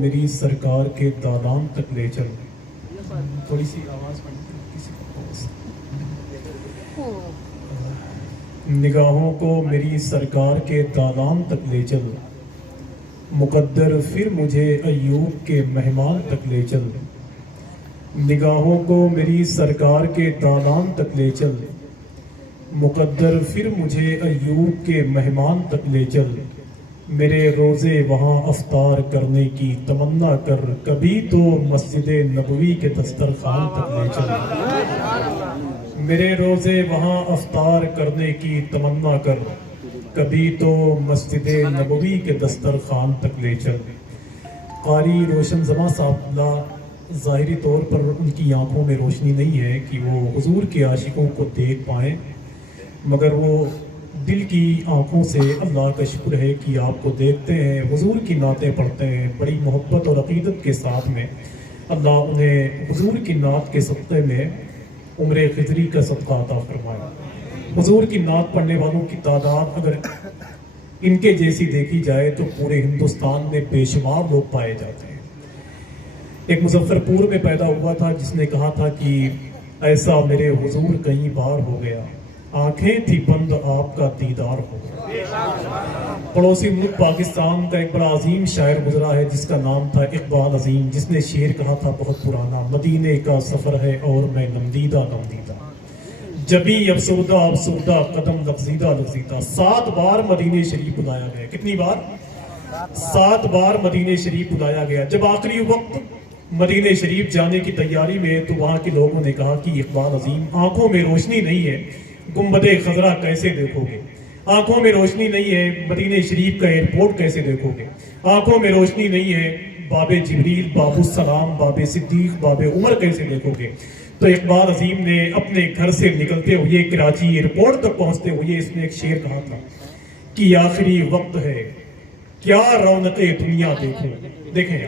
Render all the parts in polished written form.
میری سرکار کے دالان تک لے چل. تھوڑی سی آواز نگاہوں کو میری سرکار کے دالان تک لے چل. مقدر پھر مجھے ایوب کے مہمان تک لے چل. نگاہوں کو میری سرکار کے دالان تک لے چل. مقدر پھر مجھے ایوب کے مہمان تک لے چل. میرے روزے وہاں افطار کرنے کی تمنا کر, کبھی تو مسجد نبوی کے دسترخوان تک لے چل. میرے روزے وہاں افطار کرنے کی تمنا کر, کبھی تو مسجد نبوی کے دسترخوان تک لے چل. قاری روشن زماں صاحب ظاہری طور پر ان کی آنکھوں میں روشنی نہیں ہے کہ وہ حضور کے عاشقوں کو دیکھ پائیں, مگر وہ دل کی آنکھوں سے اللہ کا شکر ہے کہ آپ کو دیکھتے ہیں, حضور کی نعتیں پڑھتے ہیں بڑی محبت اور عقیدت کے ساتھ میں. اللہ انہیں حضور کی نعت کے صدقے میں عمر خضری کا صدقہ عطا فرمائے. حضور کی نعت پڑھنے والوں کی تعداد اگر ان کے جیسی دیکھی جائے تو پورے ہندوستان میں بے شمار لوگ پائے جاتے ہیں. ایک مظفر پور میں پیدا ہوا تھا جس نے کہا تھا کہ ایسا میرے حضور کئی بار ہو گیا, آنکھیں تھی بند آپ کا دیدار ہو گیا. پڑوسی ملک پاکستان کا ایک بڑا عظیم شاعر گزرا ہے جس کا نام تھا اقبال عظیم, جس نے شعر کہا تھا بہت پرانا, مدینے کا سفر ہے اور میں نمدیدہ نمدیدہ, جبھی افسردہ افسردہ قدم لغزیدہ لغزیدہ. 7 بار مدینے شریف بلایا گیا. کتنی بار؟ 7 بار مدینے شریف بلایا گیا. جب آخری وقت مدینے شریف جانے کی تیاری میں تو وہاں کے لوگوں نے کہا کہ اقبال عظیم آنکھوں میں روشنی نہیں ہے, گنبد خضرا کیسے دیکھو گے؟ آنکھوں میں روشنی نہیں ہے, مدینے شریف کا ایئرپورٹ کیسے دیکھو گے؟ آنکھوں میں روشنی نہیں ہے, باب جبریل, باب السلام, باب صدیق, باب عمر کیسے دیکھو گے؟ تو اقبال عظیم نے اپنے گھر سے نکلتے ہوئے کراچی ایئرپورٹ تک پہنچتے ہوئے اس نے ایک شعر کہا تھا کہ آخری وقت ہے کیا رونقیں دنیا دیکھوں. دیکھیں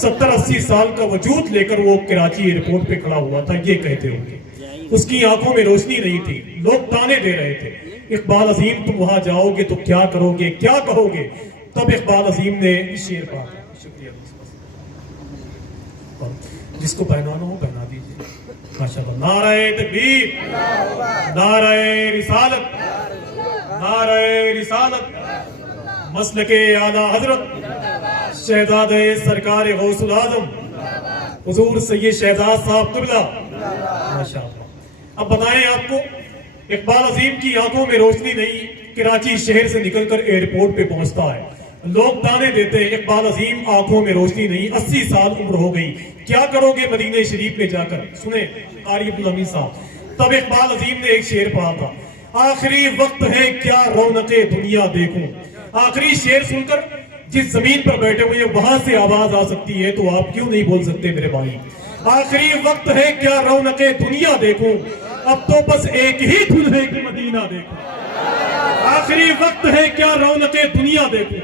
70-80 سال کا وجود لے کر وہ کراچی ایئرپورٹ پہ کھڑا ہوا تھا یہ کہتے ہوئے. اس کی آنکھوں میں روشنی نہیں تھی, لوگ تانے دے رہے تھے, اقبال عظیم تم وہاں جاؤ گے تو کیا کرو گے, کیا کہو گے؟ تب اقبال عظیم نے شعر پڑھا. شکریہ, جس کو پہنانا ہو پہنا دیجیے. ماشاءاللہ. نعرہ تکبیر, نعرہ رسالت, نعرہ رسالت, مسلک اعلیٰ حضرت شہزادہ سرکار غوث العظم حضور سید شہزاد صاحب قبلہ. ماشاءاللہ. اب بتائیں آپ کو, اقبال عظیم کی آنکھوں میں روشنی نہیں, کراچی شہر سے نکل کر ایئرپورٹ پہ پہنچتا ہے, لوگ تانے دیتے ہیں اقبال عظیم آنکھوں میں روشنی نہیں, 80 سال عمر ہو گئی, کیا کرو گے مدینے شریف میں جا کر؟ سنیں قاری عبدالحمید صاحب. تب اقبال عظیم نے ایک شعر پڑھا تھا, آخری وقت ہے کیا رونقیں دنیا دیکھوں. آخری شعر سن کر جس زمین پر بیٹھے ہوئے وہاں سے آواز آ سکتی ہے تو آپ کیوں نہیں بول سکتے میرے بھائی؟ آخری وقت ہے کیا رونقیں دنیا دیکھوں, اب تو بس ایک ہی دھن ہے کہ مدینہ دیکھوں. آخری وقت ہے کیا رونقیں دنیا دیکھوں,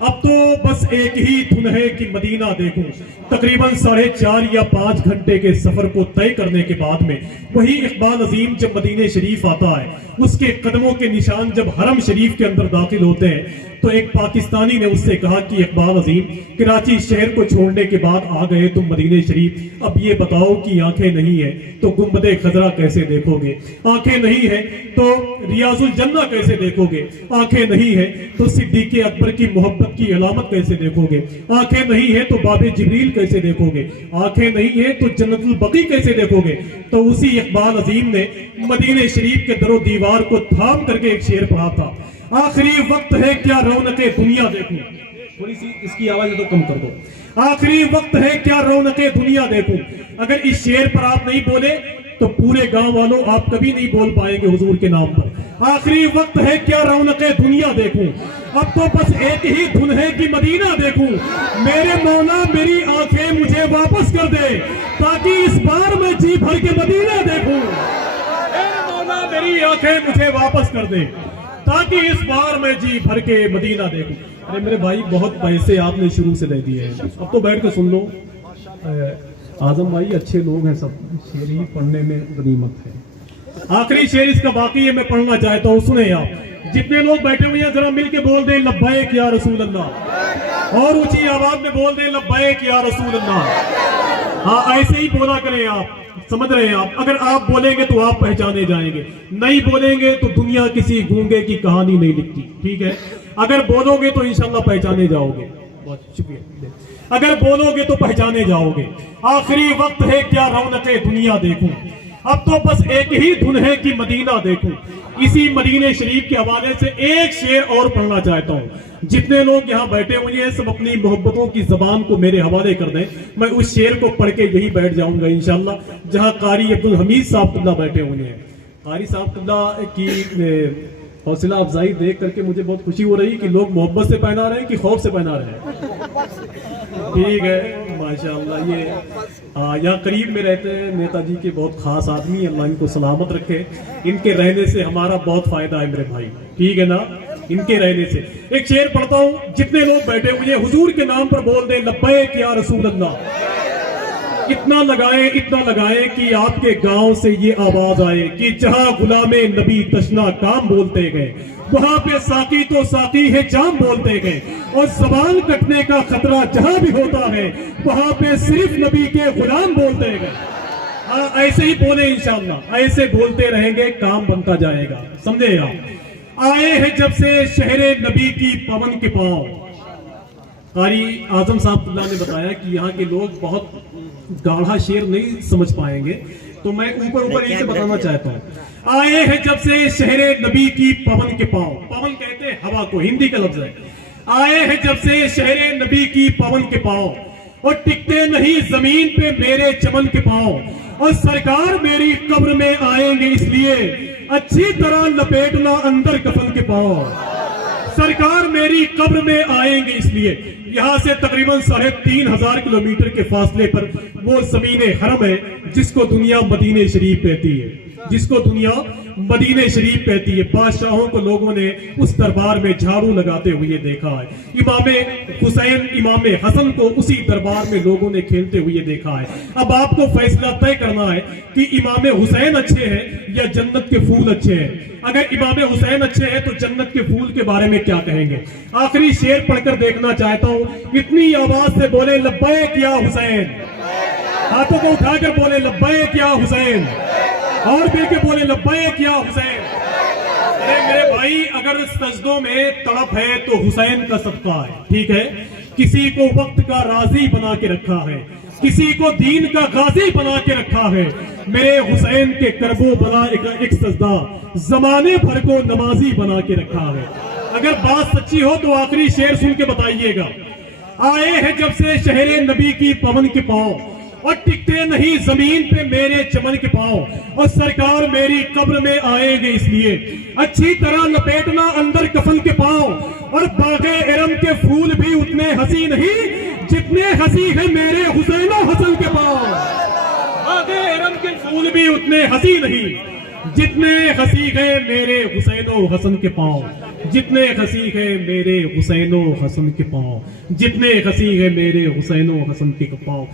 اب تو بس ایک ہی دھن ہے کہ مدینہ دیکھوں. تقریباً 4.5 یا 5 گھنٹے کے سفر کو طے کرنے کے بعد میں وہی اقبال عظیم جب مدینہ شریف آتا ہے, اس کے قدموں کے نشان جب حرم شریف کے اندر داخل ہوتے ہیں تو ایک پاکستانی نے اس سے کہا کہ اقبال عظیم کراچی شہر کو چھوڑنے کے بعد آ گئے تم مدینہ شریف, اب یہ بتاؤ کہ آنکھیں نہیں ہیں تو گنبد خضرا کیسے دیکھو گے؟ آنکھیں نہیں ہیں تو ریاض الجنہ کیسے دیکھو گے؟ آنکھیں نہیں ہیں تو صدیق اکبر کی محبت کی علامت کیسے دیکھو گے؟ آنکھیں نہیں ہیں تو باب جبریل کیسے دیکھو گے؟ آنکھیں نہیں ہیں تو جنت البقیع کیسے دیکھو گے؟ تو اسی اقبال عظیم نے مدینہ شریف کے در و دیوار کو تھام کر کے ایک شعر پڑھا تھا, آخری وقت ہے کیا رونقیں دنیا دیکھوں. تھوڑی سی اس کی آواز تو کم کر دو. آخری وقت ہے کیا رونقیں دنیا دیکھوں. اگر اس شعر پر آپ نہیں بولے تو پورے گاؤں والوں آپ کبھی نہیں بول پائیں گے حضور کے نام پر. آخری وقت ہے کیا رونقیں دنیا دیکھوں, اب تو بس ایک ہی دھن ہے کہ مدینہ دیکھوں. میرے مولا میری آنکھیں مجھے واپس کر دے تاکہ اس بار میں جی بھر کے مدینہ دیکھوں. میرے مولا میری آنکھیں مجھے واپس کر دے تاکہ اس بار میں جی بھر کے مدینہ دیکھوں. ارے میرے بھائی بہت پیسے آپ نے شروع سے دے دیے ہیں, اب تو بیٹھ کے سن لو. اعظم بھائی اچھے لوگ ہیں سب, شعر ہی پڑھنے میں غنیمت ہے. آخری شعر اس کا باقی ہے, میں پڑھنا چاہتا ہوں, سنیں آپ. جتنے لوگ بیٹھے ہوئے ہیں ذرا مل کے بول دیں لبیک یا رسول اللہ. اور اونچی آواز میں بول دیں لبیک یا رسول اللہ. ہاں ایسے ہی بولا کریں آپ. سمجھ رہے ہیں آپ؟ اگر آپ بولیں گے تو آپ پہچانے جائیں گے, نہیں بولیں گے تو دنیا کسی گونگے کی کہانی نہیں لکھتی. ٹھیک ہے, اگر بولو گے تو انشاءاللہ پہچانے جاؤ گے. بہت شکریہ. اگر بولو گے تو پہچانے جاؤ گے. آخری وقت ہے کیا رونق دنیا دیکھوں, اب تو بس ایک ہی دھن ہے کہ مدینہ دیکھوں. اسی مدینہ شریف کے حوالے سے ایک شعر اور پڑھنا چاہتا ہوں. جتنے لوگ یہاں بیٹھے ہوئے ہیں سب اپنی محبتوں کی زبان کو میرے حوالے کر دیں. میں اس شعر کو پڑھ کے یہی بیٹھ جاؤں گا انشاءاللہ جہاں قاری عبدالحمید صاحب اللہ بیٹھے ہوئے ہیں. قاری صاحب اللہ کی حوصلہ افزائی دیکھ کر کے مجھے بہت خوشی ہو رہی کہ لوگ محبت سے پہنا رہے ہیں کہ خوف سے پہنا رہے ہیں. ٹھیک ہے, ماشاءاللہ. یہ یہاں قریب میں رہتے ہیں نیتا جی کے بہت خاص آدمی, اللہ ان کو سلامت رکھے. ان کے رہنے سے ہمارا بہت فائدہ ہے میرے بھائی. ٹھیک ہے نا, ان کے رہنے سے. ایک شعر پڑھتا ہوں, جتنے لوگ بیٹھے ہوئے ہیں حضور کے نام پر بول دیں لبیک یا رسول اللہ. اتنا لگائیں کہ آپ کے گاؤں سے یہ آواز آئے کہ جہاں غلام نبی تشنا کام بولتے گئے, وہاں پہ ساقی تو ساقی ہے جام بولتے گئے. اور زبان کٹنے کا خطرہ جہاں بھی ہوتا ہے وہاں پہ صرف نبی کے غلام بولتے گئے. ہاں ایسے ہی بولے انشاءاللہ, ایسے بولتے رہیں گے کام بنتا جائے گا. سمجھے آپ؟ آئے ہیں جب سے شہر نبی کی پون کے پاؤں. قاری اعظم صاحب اللہ نے بتایا کہ یہاں کے لوگ بہت گاڑھا شعر نہیں سمجھ پائیں گے, تو میں اوپر اسے بتانا چاہتا ہوں. آئے ہیں جب سے شہر نبی کی پون کے پاؤں. پون کہتے ہیں ہوا کو, ہندی کا لفظ ہے. آئے ہیں جب سے شہر نبی کی پون کے پاؤں, اور ٹکتے نہیں زمین پہ میرے چمن کے پاؤں. اور سرکار میری قبر میں آئیں گے اس لیے اچھی طرح لپیٹنا اندر کفن کے پاؤں. سرکار میری قبر میں آئیں گے اس لیے. یہاں سے تقریباً 3500 کلومیٹر کے فاصلے پر وہ زمین حرم ہے جس کو دنیا مدینہ شریف کہتی ہے, جس کو دنیا مدینہ شریف کہتی ہے. بادشاہوں کو لوگوں نے اس دربار میں جھاڑو لگاتے ہوئے دیکھا ہے. امام حسین امام حسن کو اسی دربار میں لوگوں نے کھیلتے ہوئے دیکھا ہے. اب آپ کو فیصلہ طے کرنا ہے کہ امام حسین اچھے ہیں یا جنت کے پھول اچھے ہیں. اگر امام حسین اچھے ہیں تو جنت کے پھول کے بارے میں کیا کہیں گے؟ آخری شعر پڑھ کر دیکھنا چاہتا ہوں. اتنی آواز سے بولے لبیک یا حسین. ہاتھوں کو اٹھا کر بولے لبیک یا حسین. اور بھی کے بولے لبیک یا حسین. ارے میرے بھائی, اگر سجدوں میں تڑپ ہے تو حسین کا صدقہ ہے. ٹھیک ہے, کسی کو وقت کا راضی بنا کے رکھا ہے, کسی کو دین کا غازی بنا کے رکھا ہے. میرے حسین کے کربوں بنا ایک سجدہ زمانے بھر کو نمازی بنا کے رکھا ہے. اگر بات سچی ہو تو آخری شعر سن کے بتائیے گا. آئے ہیں جب سے شہر نبی کی پون کے پاؤں, اور ٹکتے نہیں زمین پہ میرے چمن کے پاؤں. اور سرکار میری قبر میں آئیں گے اس لیے اچھی طرح لپیٹنا اندر کفن کے پاؤں. اور باغ ارم کے پھول بھی اتنے ہنسی نہیں جتنے ہنسی ہے میرے حسین و حسن کے پاؤں. باغ ارم کے پھول بھی اتنے ہنسی نہیں جتنے ہنسی ہے میرے حسین و حسن کے پاؤں. جتنے ہنسی ہے میرے حسین و حسن کے پاؤں. جتنے ہنسی ہے میرے حسین و حسن کے پاؤں.